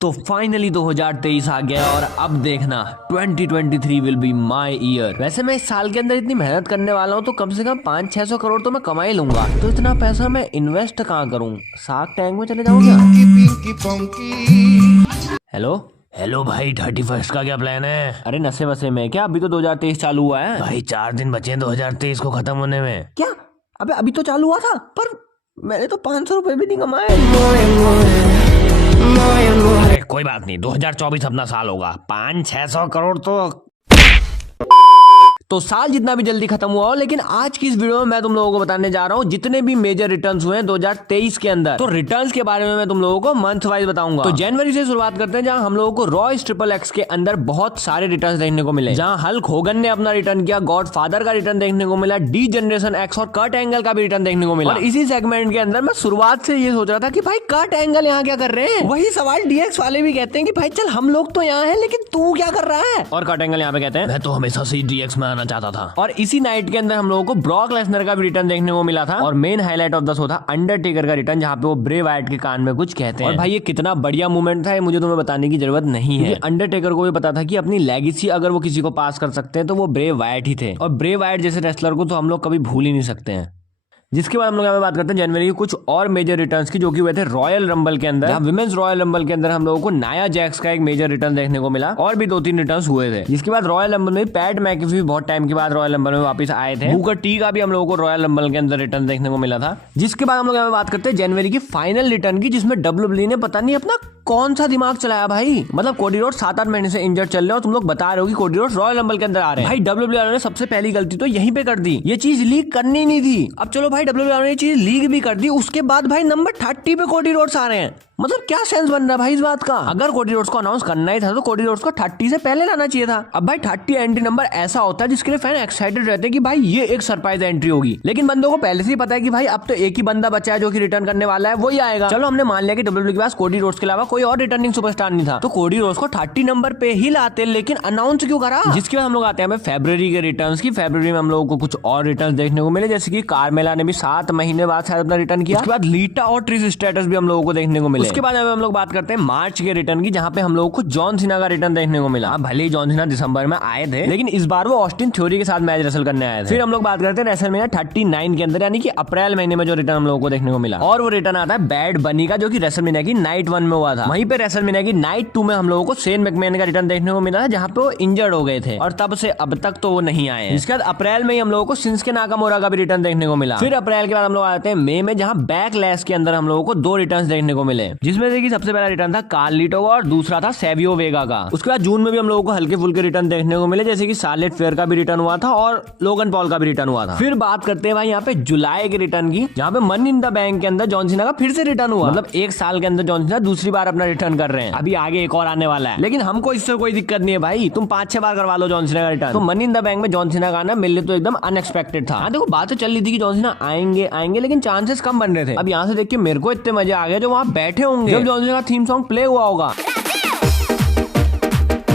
तो फाइनली 2023 आ गया और अब देखना 2023 विल बी माय ईयर। वैसे मैं इस साल के अंदर इतनी मेहनत करने वाला हूँ तो कम से कम 500-600 करोड़ तो मैं कमा ही लूंगा। तो इतना पैसा मैं इन्वेस्ट कहाँ करूँ? शार्क टैंक में चले जाऊँ क्या? हेलो हेलो भाई, 31st का क्या प्लान है? अरे नशे वसे में क्या? अभी तो 2023 चालू हुआ है भाई 4 दिन बचे हैं 2023 को खत्म होने में। क्या? अबे अभी तो चालू हुआ था पर मैंने तो 500 रुपए भी नहीं कमाए। अरे कोई बात नहीं, 2024 अपना साल होगा। 500-600 करोड़ तो साल जितना भी जल्दी खत्म हुआ हो, लेकिन आज की इस वीडियो में मैं तुम लोगों को बताने जा रहा हूँ जितने भी मेजर रिटर्न्स हुए हैं 2023 के अंदर। तो रिटर्न्स के बारे में मैं तुम लोगों को मंथ वाइज बताऊंगा। तो जनवरी से शुरुआत करते हैं, जहां हम लोगों को रॉयस ट्रिपल एक्स के अंदर बहुत सारे रिटर्न्स देखने को मिले। जहां हल्क होगन ने अपना रिटर्न किया, गॉड फादर का रिटर्न देखने को मिला, डी जनरेशन एक्स और कर्ट एंगल का भी रिटर्न देखने को मिला। और इसी सेगमेंट के अंदर मैं शुरुआत से ये सोच रहा था कि भाई कर्ट एंगल यहाँ क्या कर रहे हैं। वही सवाल डीएक्स वाले भी कहते हैं कि भाई चल हम लोग तो यहाँ है लेकिन तू क्या कर रहा है। और कर्ट एंगल यहाँ पे कहते हैं मैं तो हमेशा से डीएक्स में आना चाहता था। और इसी नाइट के अंदर हम लोगों को ब्रॉक लेसनर का भी रिटर्न देखने को मिला था। और main highlight of the show था अंडरटेकर का रिटर्न, जहां पे वो ब्रे वाइट के कान में कुछ कहते हैं। और भाई ये कितना बढ़िया मूवमेंट था, ये मुझे तुम्हें बताने की जरूरत नहीं है। अंडरटेकर को भी पता था कि अपनी लेगेसी अगर वो किसी को पास कर सकते हैं तो वो ब्रे वाइट ही थे। और ब्रे वाइट जैसे रेसलर को तो हम लोग कभी भूल ही नहीं सकते हैं। जिसके बाद हम लोग यहाँ पे बात करते हैं जनवरी की कुछ और मेजर रिटर्न्स की, जो कि हुए थे रॉयल रंबल के अंदर। विमेंस रॉयल रंबल के अंदर हम लोगों को नाया जैक्स का एक मेजर रिटर्न देखने को मिला और भी 2-3 रिटर्न्स हुए थे। जिसके बाद रॉयल रंबल में पैट मैकेफी भी बहुत टाइम के बाद रॉयल रंबल में वापस आए थे। बुकर टी का भी हम लोगों को रॉयल रंबल के अंदर रिटर्न देखने को मिला था। जिसके बाद हम लोग यहाँ पे बात करते हैं जनवरी की फाइनल रिटर्न की, जिसमें डब्ल्यूडब्ल्यूई ने पता नहीं अपना कौन सा दिमाग चलाया भाई। मतलब कोडी रोड्स 7-8 महीने से इंजर्ड चल रहे हो, तुम लोग बता रहे हो कि कोडी रोड्स रॉयल रंबल के अंदर आ रहे हैं। भाई डब्ल्यूडब्ल्यूई ने सबसे पहली गलती तो यहीं पे कर दी, ये चीज लीक करनी नहीं थी। अब चलो भाई डब्ल्यूडब्ल्यूई ने ये चीज लीक भी कर दी, उसके बाद भाई नंबर 30 पे कोडी रोड्स आ रहे हैं। मतलब क्या सेंस बन रहा है भाई इस बात का? अगर कोडी रोड्स को अनाउंस करना ही था तो कोडी रोड्स को 30 से पहले लाना चाहिए था। अब भाई 30 एंट्री नंबर ऐसा होता है जिसके लिए फैन एक्साइटेड रहते हैं कि भाई ये एक सरप्राइज एंट्री होगी। लेकिन बंदों को पहले से ही पता है कि भाई अब तो एक ही बंदा बचा है जो कि रिटर्न करने वाला है, वही आएगा। चलो हमने मान लिया कि डब्ल्यूडब्ल्यूई के पास कोडी रोड्स के अलावा कोई और रिटर्निंग सुपरस्टार नहीं था, तो कोडी रोड्स को 30 नंबर पे ही लाते, लेकिन अनाउंस क्यों करा? जिसके बाद हम लोग आते हैं फरवरी के रिटर्न्स की। फरवरी में हम लोगों को कुछ और रिटर्न देखने को मिले, जैसे कि कार्मेला ने भी 7 महीने बाद शायद अपना रिटर्न किया। उसके बाद लीटा और ट्रिस स्टेटस भी हम लोगों को देखने को मिले। उसके बाद हम लोग करते हैं मार्च के रिटर्न की, जहां पे हम लोगों को जॉन सीना का रिटर्न देखने को मिला। भले ही जॉन सीना दिसंबर में आए थे, लेकिन इस बार वो ऑस्टिन थ्योरी के साथ मैच रेसल करने आए थे। फिर हम लोग बात करते हैं रेसलमेनिया 39 के अंदर, यानी कि अप्रैल महीने में जो रिटर्न हम लोगों को देखने को मिला। और वो रिटर्न आता है बैड बनी का, जो कि रेसलमेनिया की नाइट 1 में हुआ था। वहीं पे रेसलमेनिया की नाइट 2 में हम लोगों को शेन मैकमैन का रिटर्न देखने को मिला था, जहां पे वो इंजर्ड हो गए थे और तब से अब तक तो वो नहीं आए। इसके बाद अप्रैल में हम लोगों को शिंसुके नाकामोरा का भी रिटर्न देखने को मिला। फिर अप्रैल के बाद हम लोग आते हैं मई में, जहां बैकलैश के अंदर हम लोगों को 2 रिटर्न देखने को मिले, जिसमें से सबसे पहला रिटर्न था कार्लिटो का और दूसरा था सेवियो वेगा का। उसके बाद जून में भी हम लोगों को हल्के फुल्के रिटर्न देखने को मिले, जैसे कि शार्लेट फेयर का भी रिटर्न हुआ था और लोगन पॉल का भी रिटर्न हुआ था। फिर बात करते हैं भाई यहाँ पे जुलाई के रिटर्न की, जहाँ पे मनी इन द बैंक के अंदर जॉन सीना का फिर से रिटर्न हुआ। मतलब एक साल के अंदर जॉन सीना दूसरी बार अपना रिटर्न कर रहे हैं। अभी आगे एक और आने वाला है, लेकिन हमको इससे कोई दिक्कत नहीं है भाई, तुम 5-6 बार करवा लो जॉन सीना का रिटर्न। तो मनी इन द बैंक में जॉन सीना का आना मेरे लिए तो एकदम अनएक्सपेक्टेड था। देखो बात तो चल रही थी कि जॉन सीना आएंगे, लेकिन चांसेस कम बन रहे थे। अब यहाँ से देख के मेरे को इतने मजे आ गए जो वहाँ बैठे होंगे जब जॉन सीना का थीम सॉन्ग प्ले हुआ होगा।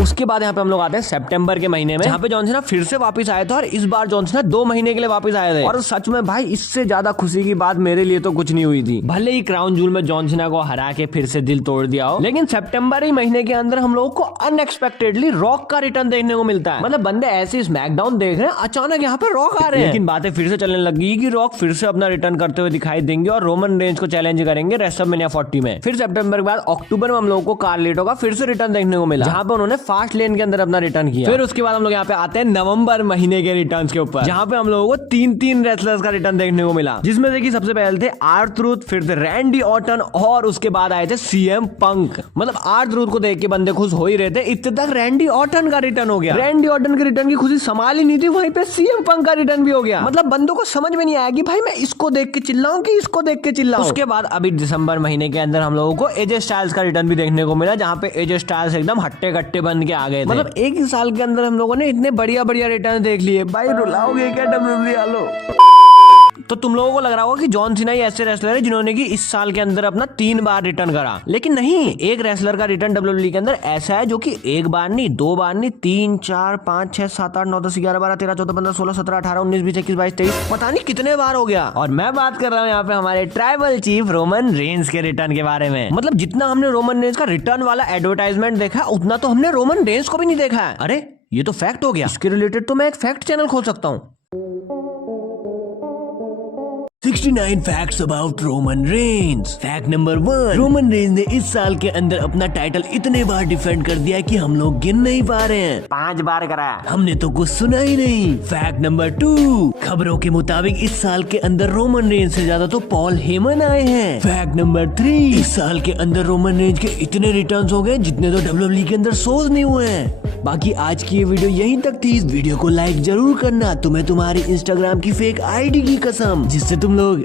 उसके बाद यहाँ पे हम लोग आते हैं सितंबर के महीने में, जहाँ पे जॉन सीना फिर से वापस आए थे और इस बार जॉन सीना 2 महीने के लिए वापस आए थे। और सच में भाई इससे ज्यादा खुशी की बात मेरे लिए तो कुछ नहीं हुई थी। भले ही क्राउन जूल में जॉन सीना को हरा के फिर से दिल तोड़ दिया हो, लेकिन सितंबर ही महीने के अंदर हम लोगों को अनएक्सपेक्टेडली रॉक का रिटर्न देखने को मिलता है। मतलब बंदे ऐसे स्मैकडाउन देख रहे हैं, अचानक यहाँ पे रॉक आ रहे हैं। लेकिन बातें फिर से चलने लगी कि रॉक फिर से अपना रिटर्न करते हुए दिखाई देंगे और रोमन रेंज को चैलेंज करेंगे रेसलमेनिया 40 में। फिर सितंबर के बाद अक्टूबर में हम लोगों को कार्लिटो का फिर से रिटर्न देखने को मिला, जहाँ पे उन्होंने फास्ट लेन के अंदर रिटर्न किया। फिर उसके बाद हम लोग यहाँ पे आते हैं नवंबर महीने के रिटर्न्स के ऊपर, जहाँ पे हम लोगों को 3 रेसलर्स का रिटर्न देखने को मिला, जिसमें से कि सबसे पहले थे R-Truth, फिर थे रैंडी ऑर्टन और उसके बाद आए थे CM पंक। मतलब R-Truth को देख के बंदे खुश हो ही रहे थे, इतने तक रैंडी ऑर्टन का रिटर्न हो गया। रैंडी ऑर्टन के रिटर्न की खुशी संभाल ही नहीं थी, वहीं पे CM पंक का रिटर्न भी हो गया। मतलब बंदों को समझ में नहीं आया कि भाई मैं इसको देख के चिल्लाऊं कि इसको देख के चिल्लाऊं। उसके बाद अभी दिसंबर महीने के अंदर हम लोगों को AJ स्टाइल्स का रिटर्न भी देखने को मिला, जहाँ पे AJ स्टाइल्स एकदम हट्टे कट्टे बन के आ गए थे। मतलब एक ही साल के अंदर हम लोगों ने इतने बढ़िया रिटर्न देख लिए, भाई रुलाओगे क्या डब्ल्यूडब्ल्यूई वालों? तो तुम लोगों को लग रहा होगा कि जॉन सीना ही ऐसे रेसलर है जिन्होंने कि इस साल के अंदर अपना 3 बार रिटर्न करा, लेकिन नहीं, एक रेसलर का रिटर्न WWE के अंदर ऐसा है जो कि 1 बार नहीं, 2 बार नहीं, 3, 4, 5, 6, 7, 8, 9, 10, 11, 12, 13, 14, 15, 16, 17, 18, 19, 20, 21, 22, 23, पता नहीं कितने बार हो गया। और मैं बात कर रहा हूँ यहाँ पे हमारे ट्राइबल चीफ रोमन रेंस के रिटर्न के बारे में। मतलब जितना हमने रोमन रेंस का रिटर्न वाला एडवर्टाइजमेंट देखा उतना तो हमने रोमन रेंस को भी नहीं देखा है। अरे ये तो फैक्ट हो गया। इसके रिलेटेड तो मैं एक फैक्ट चैनल खोल सकता हूँ। 69 facts about Roman Reigns. Fact number 1, Roman Reigns ने इस साल के अंदर अपना टाइटल इतने बार डिफेंड कर दिया कि हम लोग गिन नहीं पा रहे हैं। 5 बार करा। हमने तो कुछ सुना ही नहीं। फैक्ट नंबर 2, खबरों के मुताबिक इस साल के अंदर रोमन रेंस से ज्यादा तो पॉल हेमन आए हैं। फैक्ट नंबर 3, इस साल के अंदर रोमन रेंस के इतने रिटर्न्स हो गए जितने तो WWE के अंदर शोज नहीं हुए हैं। बाकी आज की ये वीडियो यहीं तक थी। इस वीडियो को लाइक जरूर करना, तुम्हें तुम्हारी इंस्टाग्राम की फेक आईडी की कसम, जिससे तुम लोग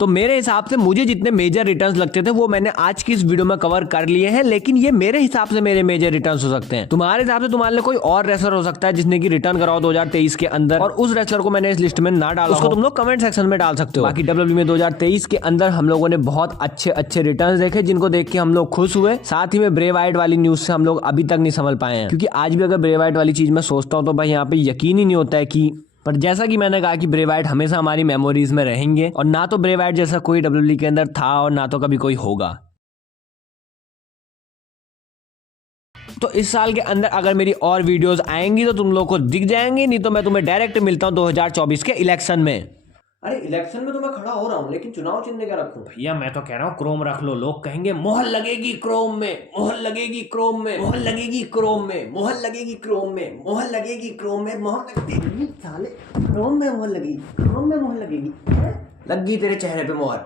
तो मेरे हिसाब से मुझे जितने मेजर रिटर्न्स लगते थे वो मैंने आज की इस वीडियो में कवर कर लिए हैं, लेकिन ये मेरे हिसाब से मेरे मेजर रिटर्न्स हो सकते हैं। तुम्हारे हिसाब से तुम्हारे लिए कोई और रेसलर हो सकता है जिसने की रिटर्न कराओ 2023 के अंदर, और उस रेसलर को मैंने इस लिस्ट में ना डाला, उसको तुम लोग कमेंट सेक्शन में डाल सकते हो। बाकी WWE में 2023 के अंदर हम लोगों ने बहुत अच्छे अच्छे रिटर्न्स देखे जिनको देख के हम लोग खुश हुए। साथ ही में ब्रे वाइट वाली न्यूज से हम लोग अभी तक नहीं संभल पाए हैं, क्योंकि आज भी अगर ब्रे वाइट वाली चीज में सोचता हूँ तो भाई यहाँ पे यकीन ही नहीं होता है कि, पर जैसा कि मैंने कहा कि ब्रे वाइट हमेशा हमारी मेमोरीज में रहेंगे, और ना तो ब्रे वाइट जैसा कोई WWE के अंदर था और ना तो कभी कोई होगा। तो इस साल के अंदर अगर मेरी और वीडियोस आएंगी तो तुम लोग को दिख जाएंगी, नहीं तो मैं तुम्हें डायरेक्ट मिलता हूं 2024 के इलेक्शन में। अरे इलेक्शन में तो मैं खड़ा हो रहा हूँ, लेकिन चुनाव चिन्ह क्या रखूं? भैया मैं तो कह रहा हूँ क्रोम रख लो। लोग कहेंगे मोहर लगेगी क्रोम में, मोहर लगेगी क्रोम में, मोहर लगेगी क्रोम में, मोहर लगेगी क्रोम में, मोहर लगेगी क्रोम में, मोहर लगेगी। साले क्रोम में मोहर लगेगी, क्रोम में मोहर लगेगी, लग गई तेरे चेहरे पे मोहर।